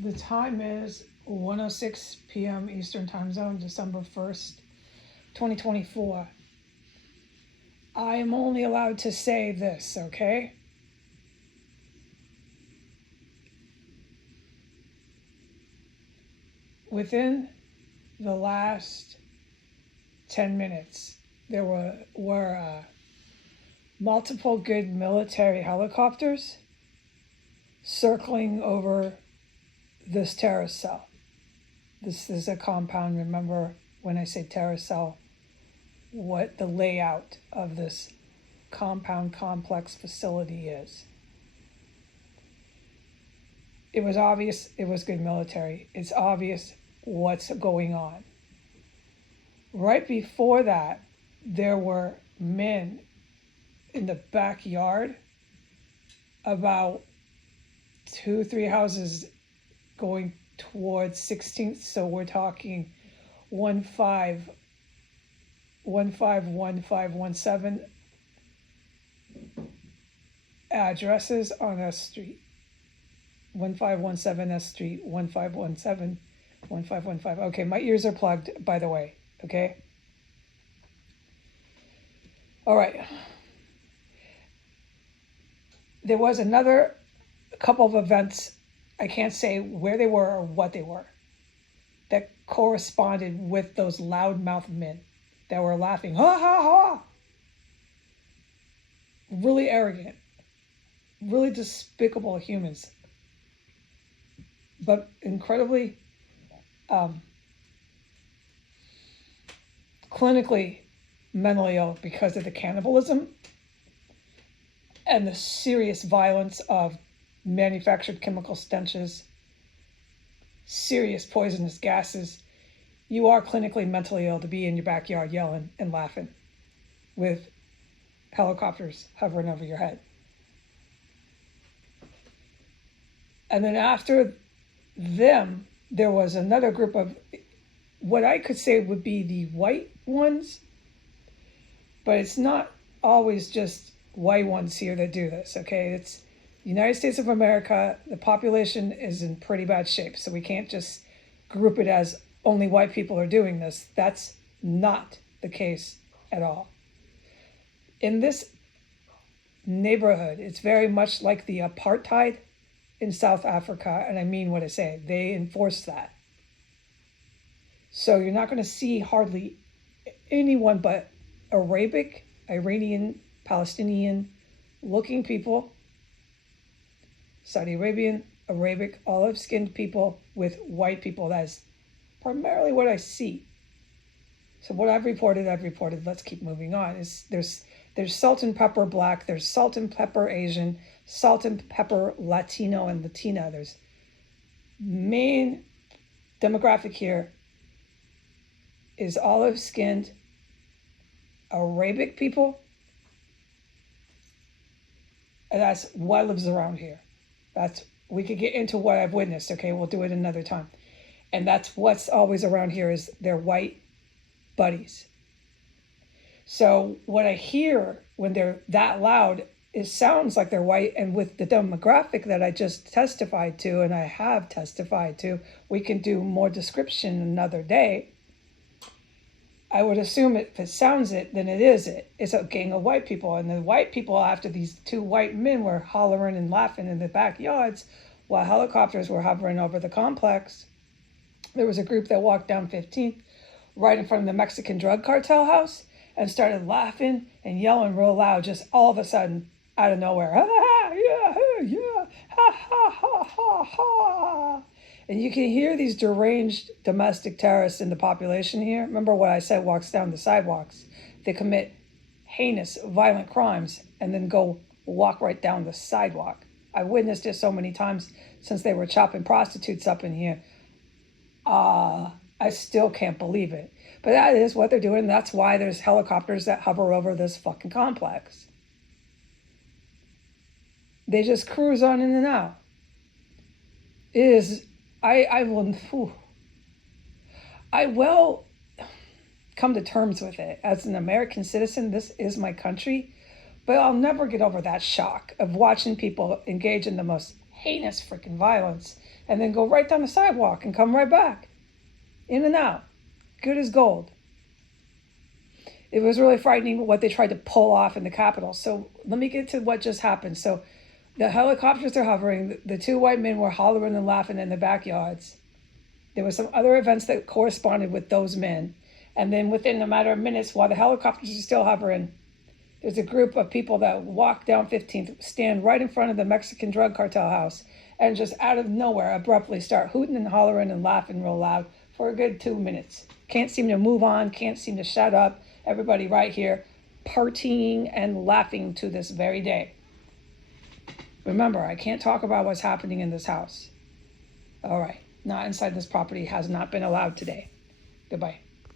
The time is 1:06 p.m. Eastern Time Zone, December 1st, 2024. I am only allowed to say this, okay? Within the last 10 minutes, there were multiple good military helicopters circling over this terrorist cell. This is a compound. Remember when I say terrorist cell, what the layout of this compound complex facility is. It was obvious it was good military. It's obvious what's going on. Right before that, there were men in the backyard about 2, 3 houses going towards 16th. So we're talking 151517 addresses on S Street. 1517 S Street, 1517, 1515. Okay, my ears are plugged, by the way. Okay. All right. There was another couple of events, I can't say where they were or what they were, that corresponded with those loudmouth men that were laughing, ha ha ha. Really arrogant, really despicable humans, but incredibly clinically mentally ill because of the cannibalism and the serious violence of manufactured chemical stenches, serious poisonous gases. You are clinically mentally ill to be in your backyard yelling and laughing with helicopters hovering over your head. And then after them, there was another group of what I could say would be the white ones, but it's not always just white ones here that do this, okay? It's the United States of America, the population is in pretty bad shape, so we can't just group it as only white people are doing this. That's not the case at all. In this neighborhood, it's very much like the apartheid in South Africa, and I mean what I say. They enforce that. So you're not going to see hardly anyone but Arabic, Iranian, Palestinian looking people, Saudi Arabian, Arabic, olive-skinned people with white people. That's primarily what I see. So what I've reported. Let's keep moving on. There's salt and pepper black, there's salt and pepper Asian, salt and pepper Latino and Latina. There's main demographic here is olive-skinned Arabic people. And that's what lives around here. We could get into what I've witnessed, okay? We'll do it another time. And that's what's always around here is their white buddies. So what I hear when they're that loud, it sounds like they're white. And with the demographic that I just testified to, and I have testified to, we can do more description another day. I would assume if it sounds it, then it is it. It's a gang of white people. And the white people, after these 2 white men were hollering and laughing in the backyards while helicopters were hovering over the complex, there was a group that walked down 15th right in front of the Mexican drug cartel house and started laughing and yelling real loud, just all of a sudden, out of nowhere. Ha, yeah, yeah, ha, ha, ha, ha, ha. And you can hear these deranged domestic terrorists in the population here. Remember what I said, walks down the sidewalks. They commit heinous, violent crimes and then go walk right down the sidewalk. I witnessed it so many times since they were chopping prostitutes up in here. I still can't believe it. But that is what they're doing. That's why there's helicopters that hover over this fucking complex. They just cruise on in and out. It is, I will come to terms with it. As an American citizen, this is my country, but I'll never get over that shock of watching people engage in the most heinous freaking violence and then go right down the sidewalk and come right back. In and out. Good as gold. It was really frightening what they tried to pull off in the Capitol. So let me get to what just happened. So the helicopters are hovering. The two white men were hollering and laughing in the backyards. There were some other events that corresponded with those men. And then within a matter of minutes, while the helicopters are still hovering, there's a group of people that walk down 15th, stand right in front of the Mexican drug cartel house, and just out of nowhere abruptly start hooting and hollering and laughing real loud for a good 2 minutes. Can't seem to move on, can't seem to shut up. Everybody right here partying and laughing to this very day. Remember, I can't talk about what's happening in this house. All right, not inside this property, has not been allowed today. Goodbye.